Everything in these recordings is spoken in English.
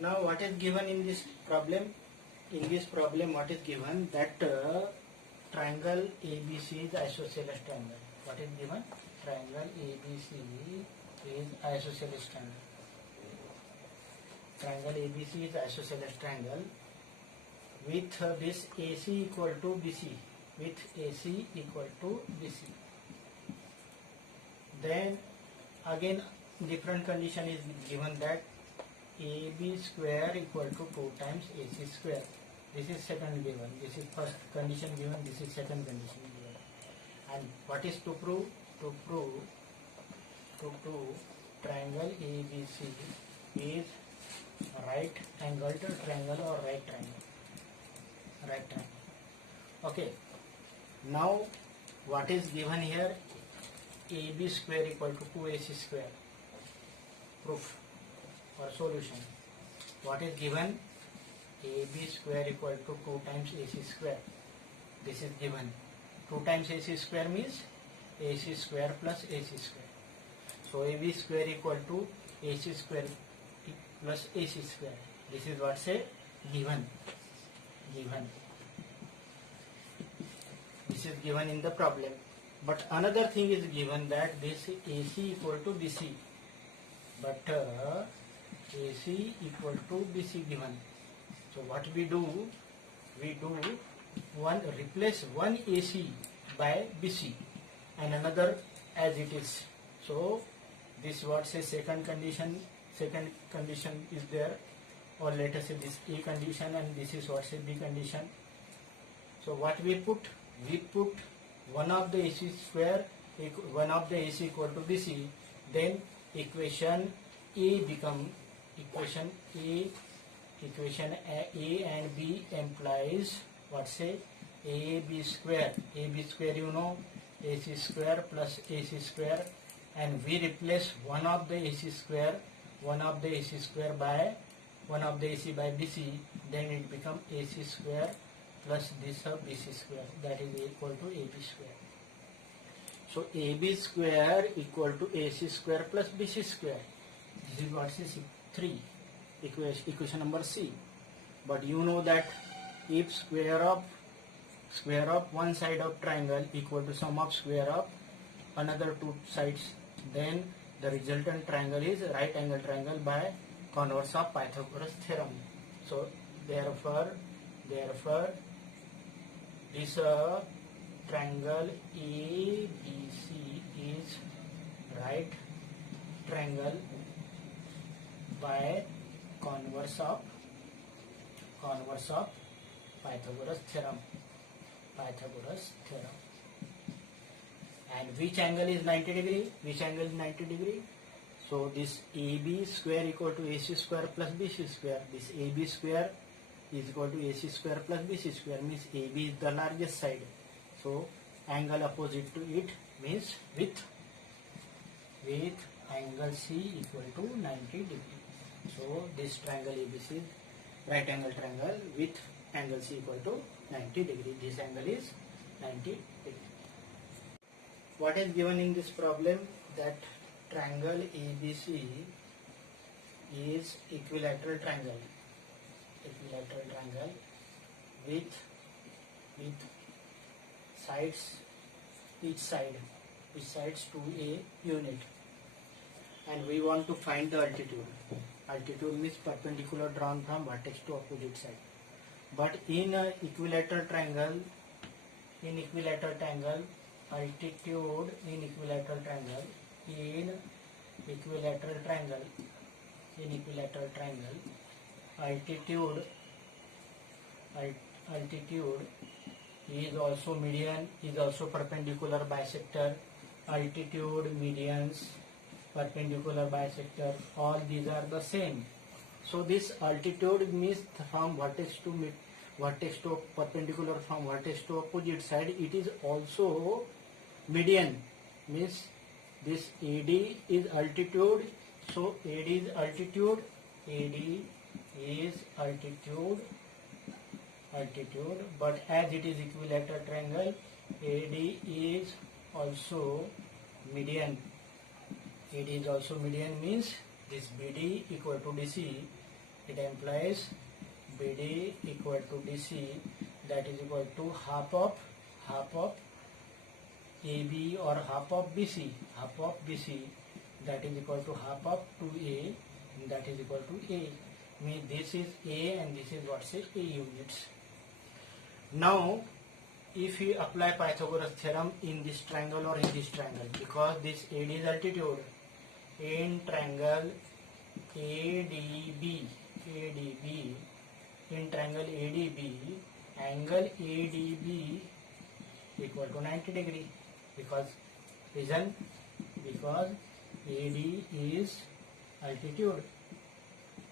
Now what is given in this problem? In this problem what is given that triangle ABC is isosceles triangle. What is given? Triangle ABC is isosceles triangle. Triangle ABC is isosceles triangle with this AC equal to BC. With AC equal to BC. Then again different condition is given that AB square equal to 2 times AC square. This is second given. This is first condition given. This is second condition given. And what is to prove? To prove triangle ABC is right angled triangle or right triangle. Right triangle. Okay. Now what is given here? AB square equal to 2AC square. Proof or solution. What is given? AB square equal to 2 times AC square. This is given. 2 times AC square means AC square plus AC square. So AB square equal to AC square plus AC square. This is what say given. This is given in the problem. But another thing is given that this AC equal to BC. But AC equal to BC given. So what we do? We do replace one AC by BC and another as it is. So this what say second condition is there, or let us say this A condition and this is what say B condition. So what we put? We put one of the AC square, one of the AC equal to BC, then equation A become equation A and B implies what say AB square. AB square you know, AC square plus AC square, and we replace one of the AC square by one of the AC by BC, then it become AC square plus this of BC square, that is equal to AB square. So AB square equal to AC square plus BC square. This is what is 3 equation number C. But you know that if square of one side of triangle equal to sum of square of another two sides, then the resultant triangle is right angle triangle by converse of Pythagoras theorem. So therefore this triangle ABC is right triangle by converse of Pythagoras theorem. And which angle is 90 degree? So this AB square equal to AC square plus BC square. This AB square is equal to AC square plus BC square, means AB is the largest side. So angle opposite to it means with angle C equal to 90 degree. So this triangle ABC is right angle triangle with angle C equal to 90 degree. This angle is 90 degree. What is given in this problem? That triangle ABC is equilateral triangle with sides, each sides to a unit, and we want to find the altitude. Altitude means perpendicular drawn from vertex to opposite side. But in equilateral triangle, altitude is also median, is also perpendicular bisector. Altitude, medians, perpendicular bisector, all these are the same. So this altitude means from vertex to perpendicular from vertex to opposite side, it is also median, means this AD is altitude. So AD is altitude, but as it is equilateral triangle, AD is also median. AD is also median means this BD equal to DC It implies BD equal to DC, that is equal to half of AB or half of BC, that is equal to half of 2A, that is equal to A. Means this is A and this is what, say, A units. Now if you apply Pythagoras theorem in this triangle or in this triangle, because this AD is altitude, in triangle ADB, in triangle ADB, angle ADB equal to 90 degree, because reason, because AD is altitude,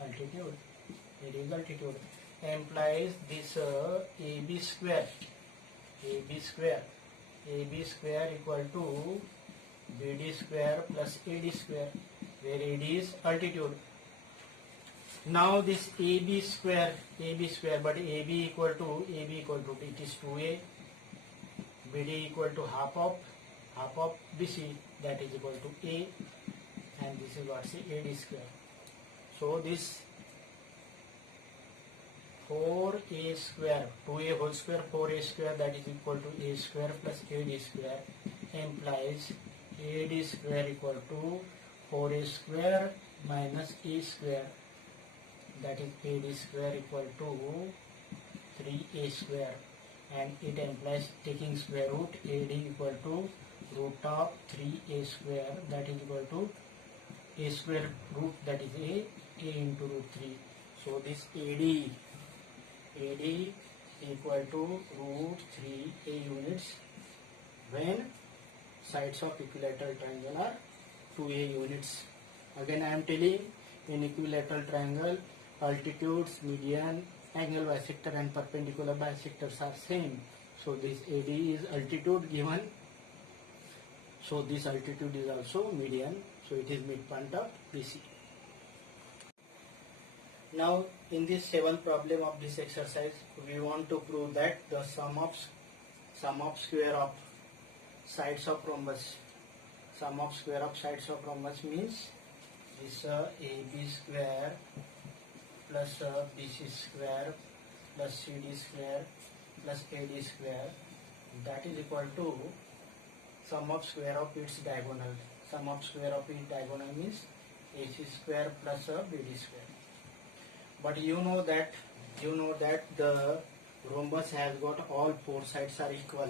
AD is altitude, implies this AB square equal to BD square plus AD square, where AD is altitude. Now this AB square, but AB equal to it is 2A, BD equal to half of BC, that is equal to A, and this is what, say, AD square. So this 4A square, 2A whole square, 4A square, that is equal to A square plus AD square, implies AD square equal to 4A square minus A square, that is AD square equal to 3A square, and it implies taking square root, AD equal to root of 3A square, that is equal to A square root, that is A into root 3. So this AD equal to root 3A units when sides of equilateral triangle are 2A units. Again I am telling, in equilateral triangle, altitudes, median, angle bisector and perpendicular bisectors are same. So this AD is altitude given, so this altitude is also median, so it is midpoint of BC. Now in this 7th problem of this exercise, we want to prove that the sum of square of sides of rhombus, means this AB square plus BC square plus CD square plus AD square, that is equal to sum of square of its diagonal. Sum of square of its diagonal means AC square plus BD square. But you know that the rhombus has got all four sides are equal,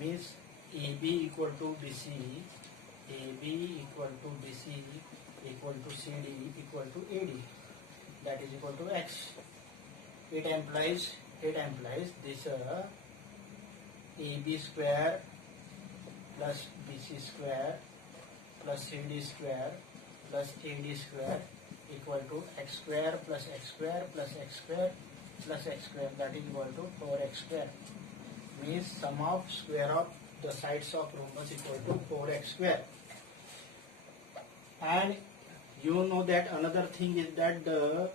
means AB equal to BC, equal to CD equal to AD, that is equal to X. It implies this AB square plus BC square plus CD square plus AD square equal to X square plus X square plus X square plus X square, that is equal to 4X square. Means sum of square of the sides of rhombus equal to 4X square. And you know that another thing is that the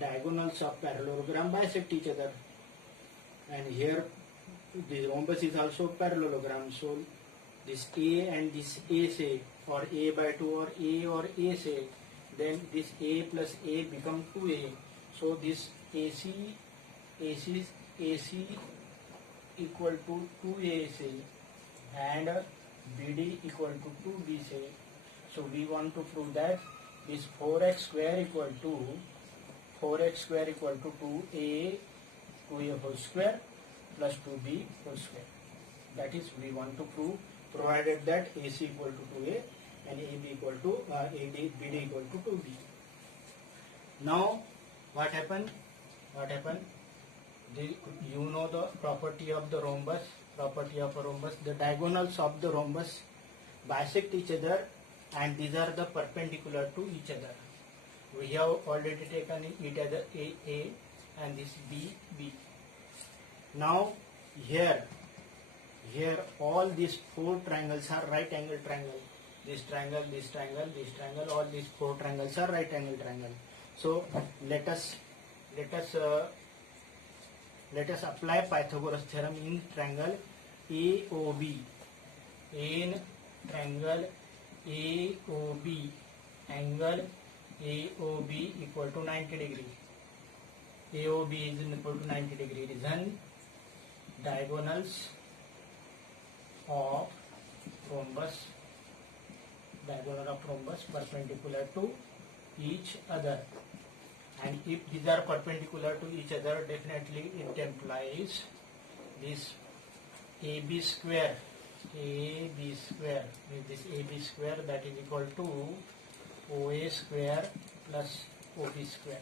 diagonals of parallelogram bisect each other, and here the rhombus is also parallelogram, so this A and this A say, or A by 2 or A say, then this A plus A become 2A, so this AC equal to 2A say, and BD equal to 2B say. So we want to prove that this 4X square equal to 2A whole square plus 2B whole square. That is we want to prove, provided that AC equal to 2A and BD equal to 2B. Now what happened? You know the property of the rhombus. The diagonals of the rhombus bisect each other, and these are the perpendicular to each other. We have already taken each other A and this B. Now here all these four triangles are right angle triangle. This triangle, all these four triangles are right angle triangle. So let us apply Pythagoras theorem in triangle AOB. In triangle AOB, angle AOB equal to 90 degree. AOB is equal to 90 degree reason diagonals of rhombus perpendicular to each other, and if these are perpendicular to each other, definitely it implies this AB square with this AB square, that is equal to OA square plus OB square.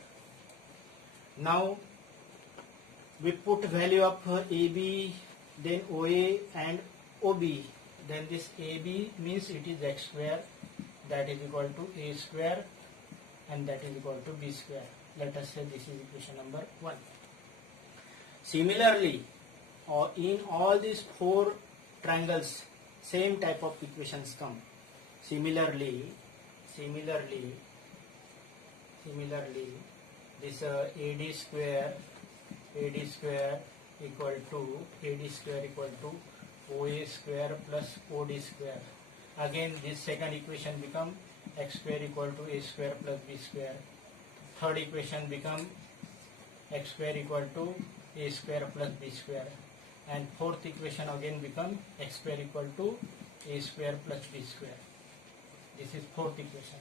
Now we put value of AB, then OA and OB, then this AB means it is x square, that is equal to A square, and that is equal to B square. Let us say this is equation number 1. Similarly, in all these 4 triangles, same type of equations come. Similarly, this AD square equal to OA square plus OD square. Again, this second equation become x square equal to A square plus B square. Third equation become x square equal to A square plus B square. And fourth equation again become x square equal to A square plus B square. This is fourth equation.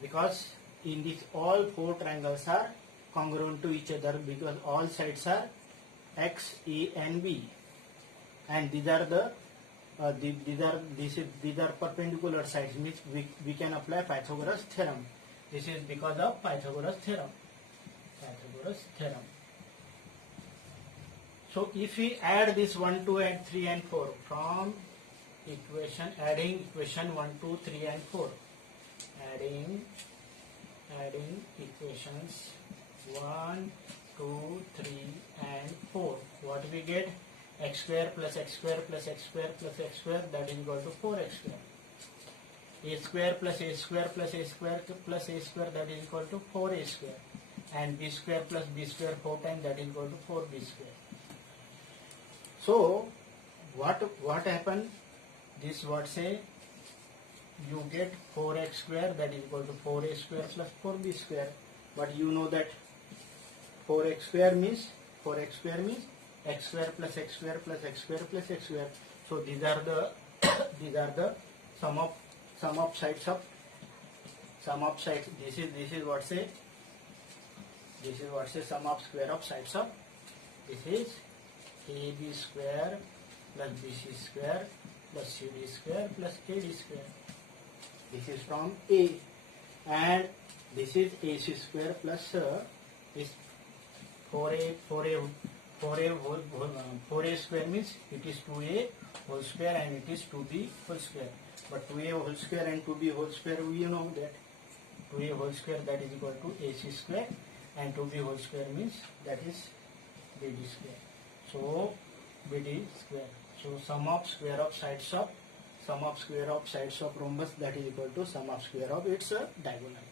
Because in this all 4 triangles are congruent to each other, because all sides are x, A and B, and these are these are perpendicular sides, means we can apply Pythagoras theorem. This is because of Pythagoras theorem. So if we add this 1, 2 and 3 and 4 from adding equation 1, 2, 3 and 4, adding equations 1, 2, 3 and 4, what we get? X square plus x square plus x square plus x square, that is equal to 4x square. A square plus A square plus A square plus A square, that is equal to 4A square. And B square plus B square 4 times, that is equal to 4B square. So what happened? This what say? You get 4x square, that is equal to 4A square plus 4B square. But you know that 4x square means x square plus x square plus x square plus x square. So these are the sum of sides. This is what say sum of square of sides of. This is AB square plus BC square plus CD square plus AD square. This is from A, and this is AC square plus this 4A square means it is 2A whole square and it is 2B whole square. But 2A whole square and 2B whole square, we know that 2A whole square, that is equal to AC square, and 2B whole square means that is BD square. So BD square. So sum of square of sides of rhombus, that is equal to sum of square of its diagonal.